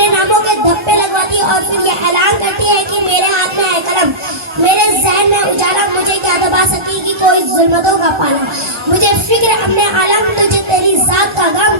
अपने नामों के धब्बे लगवाती है और फिर ये ऐलान करती है कि मेरे हाथ में है कलम, मेरे ज़हन में उजाला, मुझे क्या दबा सकी कि कोई जुल्मतों का पाला। मुझे फिक्र अपने आलम, तुझे तेरी जात का गम,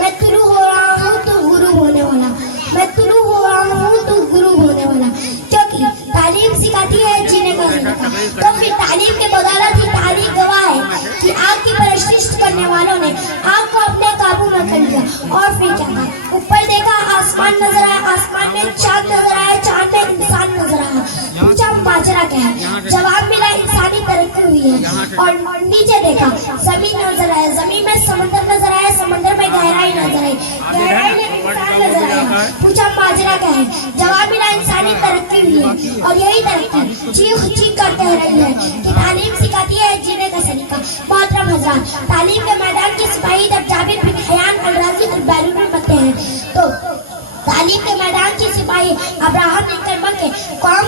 मैं तुलू हो रहा हूँ तू गुरूब होने वाला, मैं तुलू हो रहा हूँ तू गुरूब होने वाला। क्योंकि तालीम सिखाती है जीने का तरीका, तो फिर तालीम के बदौलत ही तारीख गवाह है कि आग की परस्तिश करने वालों ने आग को अपने काबू में कर लिया। और फिर क्या था, ऊपर देखा आसमान नजर आया, आसमान में चांद नजर आया, चांद में इंसान नजर आया। पूछा माजरा क्या है, जवाब मिला इंसानी तरक्की हुई है। और नीचे देखा जमीन नजर आया, जमीन में समंदर नजर आया, समंदर में गहराई नजर आई, गहराई में इंसान नजर आया। पूछा माजरा क्या है, जवाब मिला इंसानी तरक्की हुई है। और यही तरक्की चीख चीख कर कह रही है कि तालीम सिखाती है जीने का सलीका। मोहतरम हज़रात, तालीम के मैदान के सिपाही जब जाबिर बिन हयान अल-राज़ी अल-बैलूनी बनते हैं तो तालीम के मैदान के सिपाही अब्राहम लिंकन के कौम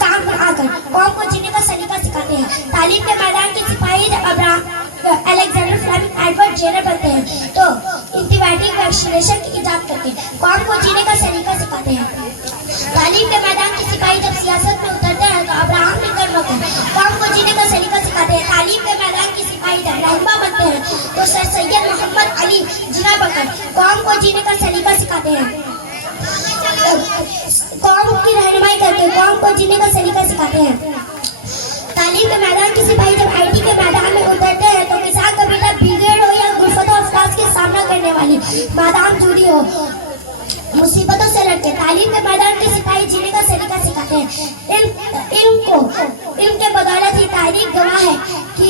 काम पर आकर कौम को जीने का सलीका सिखाते हैं। तालीम के मैदान के सिपाही जब अलेक्जेंडर फ्लेमिंग एडवर्ड जेनर बनते हैं तो एंटीबायोटिक वैक्सीनेशन की इजाद करके कौम को जीने का सलीका सिखाते हैं। तालीम के मैदान के सिपाही जब सियासत में उतरते हैं तो अब्राहम लिंकन कौम को जीने का सलीका सिखाते हैं। तालीम के मैदान के सिपाही जब रहनुमा बनते हैं तो सर सैयद मोहम्मद अली जिना बनकर कौम को जीने का सलीका सिखाते हैं। कौम की रहनुमाई करके कौम को जीने का सलीका सिखाते हैं। तालीम के मैदान के सिपाही जब आईटी के मैदान में उतरते हैं तो किसान का बेटा ब्रिगेड हो या गुर्बत और अफराज के सामना करने वाली मादाम जूरी हो, मुसीबतों से लड़के तालीम के मैदान के सिपाही जीने का सलीका सिखाते हैं। इनके बदौलत ही तारीख गवाह है कि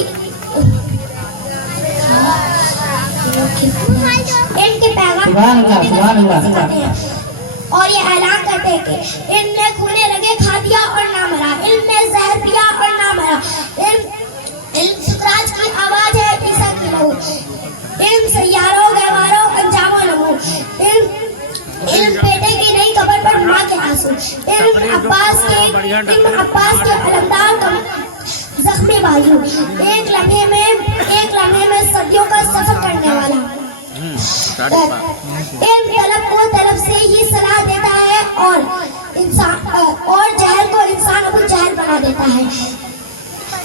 इनके पैगाम सिखाते हैं और ये ऐलान करते हैं कि इनने खूने लगे खा दिया और ना मरा, इनने जहर पिया और ना मरा, सुकरात की आवाज है ईसा की लहू, इन सैयारों गहवारों अंजामों नमो, इन बेटे की नई कब्र पर माँ के आंसू, इन अब्बास के अलमदार जख्मी बाजू, एक लम्हे में सदियों का सफर करने वाला। तलब से ही सलाह देता है और जहर को इंसान अबू जहल बना देता है।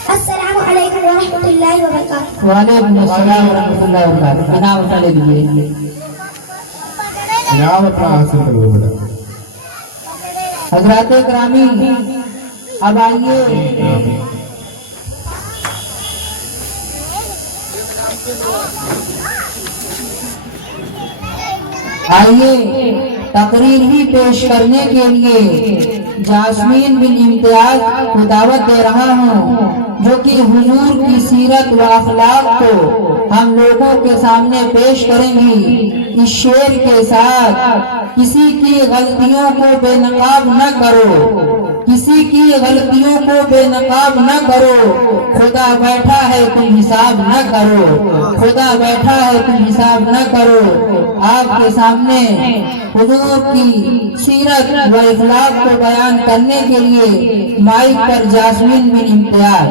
अस्सलामु अलैकुम व रहमतुल्लाहि व बरकातहू। वालेकुम अस्सलाम व रहमतुल्लाहि व बरकातहू। इनाम उठा ले लीजिए, इनाम अपना हासिल कर लो बेटा। हज़रात ग्रामी अब आइए, तकरीर ही पेश करने के लिए जास्मीन बिन इम्तियाज को दावत दे रहा हूँ, जो कि हुजूर की सीरत व अखलाक को हम लोगों के सामने पेश करेंगी। इस शेर के साथ किसी की गलतियों को बेनकाब न करो, किसी की गलतियों को बेनकाब न करो, खुदा बैठा है तुम हिसाब न करो, खुदा बैठा है तुम हिसाब न करो। आपके सामने हुजूर की सीरत व इखलाक को बयान करने के लिए माइक पर जास्मीन बिन इम्तियाज।